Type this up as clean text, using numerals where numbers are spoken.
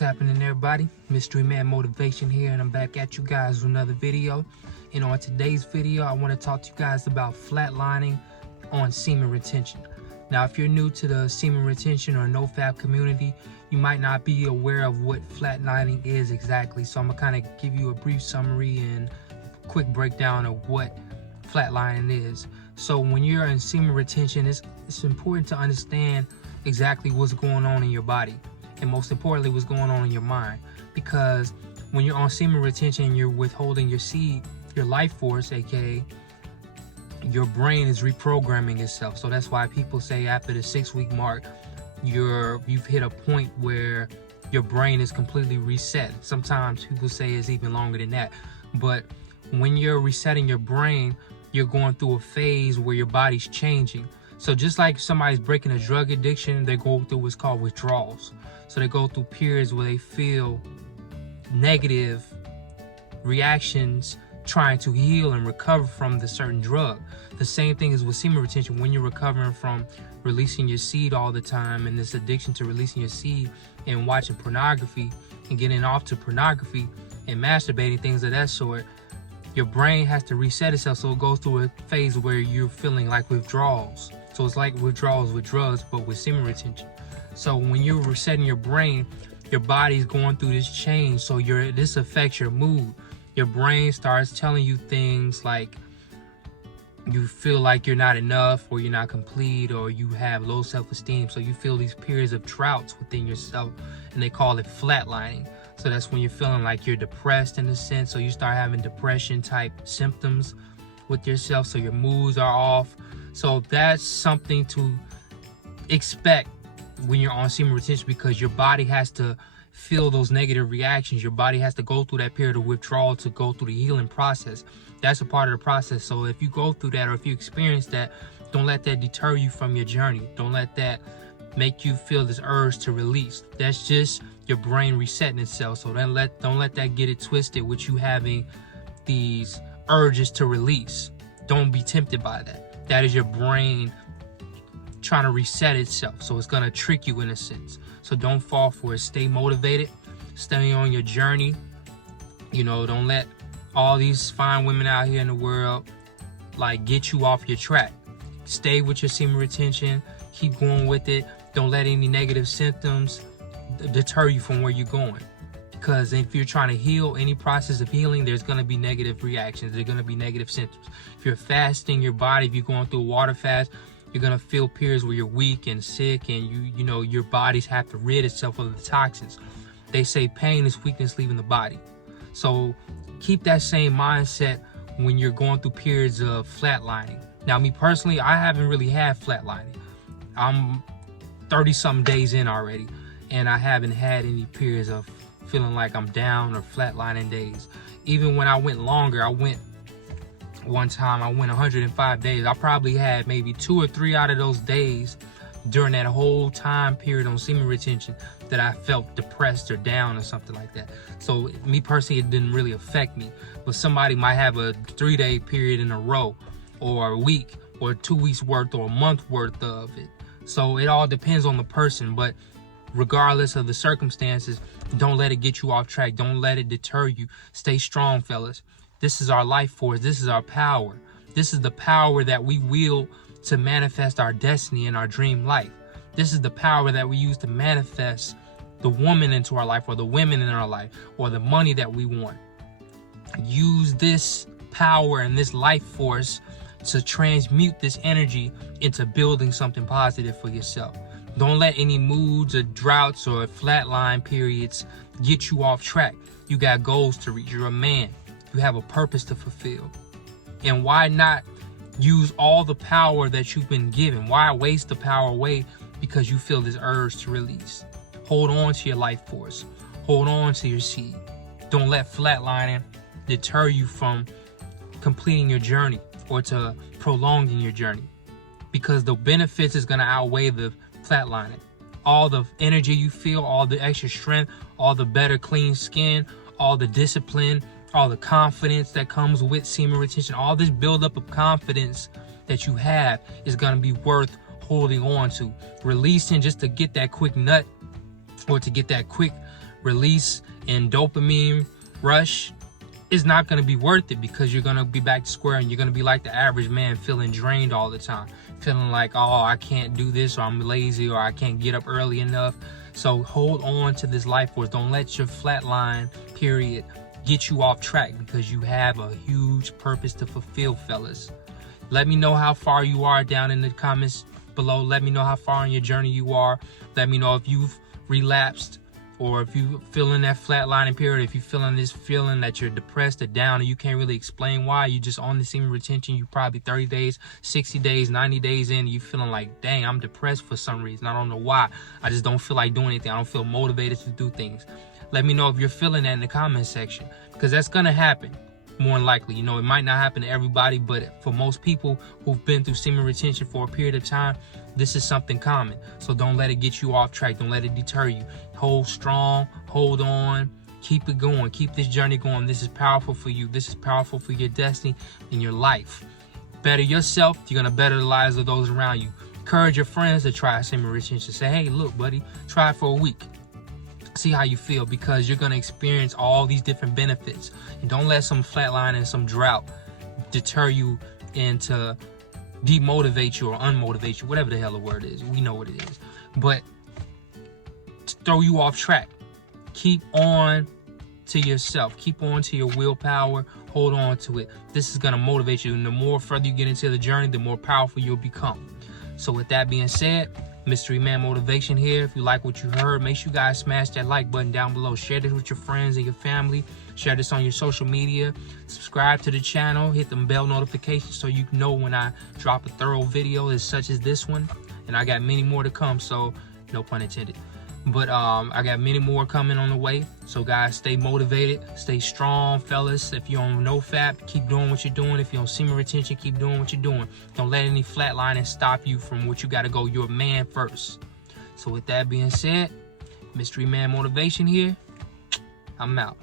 happening, everybody? Mystery Man Motivation here, and I'm back at you guys with another video. And on today's video, I want to talk to you guys about flatlining on semen retention. Now, if you're new to the semen retention or nofap community, you might not be aware of what flatlining is exactly. So I'm gonna kind of give you a brief summary and quick breakdown of what flatlining is. So when you're in semen retention, it's important to understand exactly what's going on in your body, and most importantly, what's going on in your mind. Because when you're on semen retention, you're withholding your seed, your life force, aka your brain is reprogramming itself. So that's why people say after the 6-week mark, you've hit a point where your brain is completely reset. Sometimes people say it's even longer than that. But when you're resetting your brain, you're going through a phase where your body's changing. So just like somebody's breaking a drug addiction, they go through what's called withdrawals. So they go through periods where they feel negative reactions trying to heal and recover from the certain drug. The same thing is with semen retention. When you're recovering from releasing your seed all the time and this addiction to releasing your seed and watching pornography and getting off to pornography and masturbating, things of that sort, your brain has to reset itself. So it goes through a phase where you're feeling like withdrawals. So it's like withdrawals with drugs, but with semen retention. So when you're resetting your brain, your body's going through this change. So this affects your mood. Your brain starts telling you things like you feel like you're not enough, or you're not complete, or you have low self-esteem. So you feel these periods of droughts within yourself, and they call it flatlining. So that's when you're feeling like you're depressed in a sense. So you start having depression type symptoms with yourself. So your moods are off. So that's something to expect when you're on semen retention, because your body has to feel those negative reactions. Your body has to go through that period of withdrawal to go through the healing process. That's a part of the process. So if you go through that, or if you experience that, don't let that deter you from your journey. Don't let that make you feel this urge to release. That's just your brain resetting itself. So don't let that get it twisted with you having these urges to release. Don't be tempted by that. That is your brain trying to reset itself. So it's going to trick you in a sense. So don't fall for it. Stay motivated. Stay on your journey. You know, don't let all these fine women out here in the world like get you off your track. Stay with your semen retention. Keep going with it. Don't let any negative symptoms deter you from where you're going. Because if you're trying to heal, any process of healing, there's going to be negative reactions. There's going to be negative symptoms. If you're fasting your body, if you're going through a water fast, you're going to feel periods where you're weak and sick, and you know your bodies have to rid itself of the toxins. They say pain is weakness leaving the body. So keep that same mindset when you're going through periods of flatlining. Now, me personally, I haven't really had flatlining. I'm 30-something days in already, and I haven't had any periods of feeling like I'm down or flatlining days. Even when I went longer, one time I went 105 days. I probably had maybe 2 or 3 out of those days during that whole time period on semen retention that I felt depressed or down or something like that. So me personally, it didn't really affect me. But somebody might have a 3-day period in a row, or a week, or 2 weeks worth, or a month worth of it. So it all depends on the person. But regardless of the circumstances, don't let it get you off track. Don't let it deter you. Stay strong, fellas. This is our life force. This is our power. This is the power that we wield to manifest our destiny and our dream life. This is the power that we use to manifest the woman into our life, or the women in our life, or the money that we want. Use this power and this life force to transmute this energy into building something positive for yourself. Don't let any moods or droughts or flatline periods get you off track. You got goals to reach. You're a man. You have a purpose to fulfill. And why not use all the power that you've been given? Why waste the power away because you feel this urge to release? Hold on to your life force. Hold on to your seed. Don't let flatlining deter you from completing your journey or to prolonging your journey, because the benefits is going to outweigh the flatlining. All the energy you feel, all the extra strength, all the better clean skin, all the discipline, all the confidence that comes with semen retention, all this buildup of confidence that you have is going to be worth holding on to. Releasing just to get that quick nut or to get that quick release and dopamine rush is not going to be worth it, because you're going to be back to square and you're going to be like the average man, feeling drained all the time, feeling like, oh, I can't do this, or I'm lazy, or I can't get up early enough. So hold on to this life force. Don't let your flatline period get you off track, because you have a huge purpose to fulfill, fellas. Let me know how far you are down in the comments below. Let me know how far on your journey you are. Let me know if you've relapsed, or if you feeling that flatlining period, if you're feeling this feeling that you're depressed or down and you can't really explain why. You just on the semen retention, you probably 30 days, 60 days, 90 days in, you feeling like, dang, I'm depressed for some reason. I don't know why. I just don't feel like doing anything. I don't feel motivated to do things. Let me know if you're feeling that in the comment section, because that's gonna happen. More than likely, you know, it might not happen to everybody, but for most people who've been through semen retention for a period of time, this is something common. So don't let it get you off track. Don't let it deter you. Hold strong, hold on, keep it going, keep this journey going. This is powerful for you. This is powerful for your destiny and your life. Better yourself, you're gonna better the lives of those around you. Encourage your friends to try semen retention. Say, hey, look, buddy, try it for a week. See how you feel, because you're going to experience all these different benefits. And don't let some flatline and some drought deter you into demotivate you or unmotivate you, whatever the hell the word is. We know what it is. But to throw you off track. Keep on to yourself. Keep on to your willpower. Hold on to it. This is going to motivate you. And the more further you get into the journey, the more powerful you'll become. So with that being said, Mystery Man Motivation here. If you like what you heard, make sure you guys smash that like button down below. Share this with your friends and your family. Share this on your social media. Subscribe to the channel. Hit them bell notifications so you know when I drop a thorough video as such as this one. And I got many more to come, so no pun intended. But I got many more coming on the way. So guys, stay motivated, stay strong, fellas. If you're on NoFap, keep doing what you're doing. If you're on semen retention, keep doing what you're doing. Don't let any flatlining stop you from what you got to go. You're a man first. So with that being said, Mystery Man Motivation here. I'm out.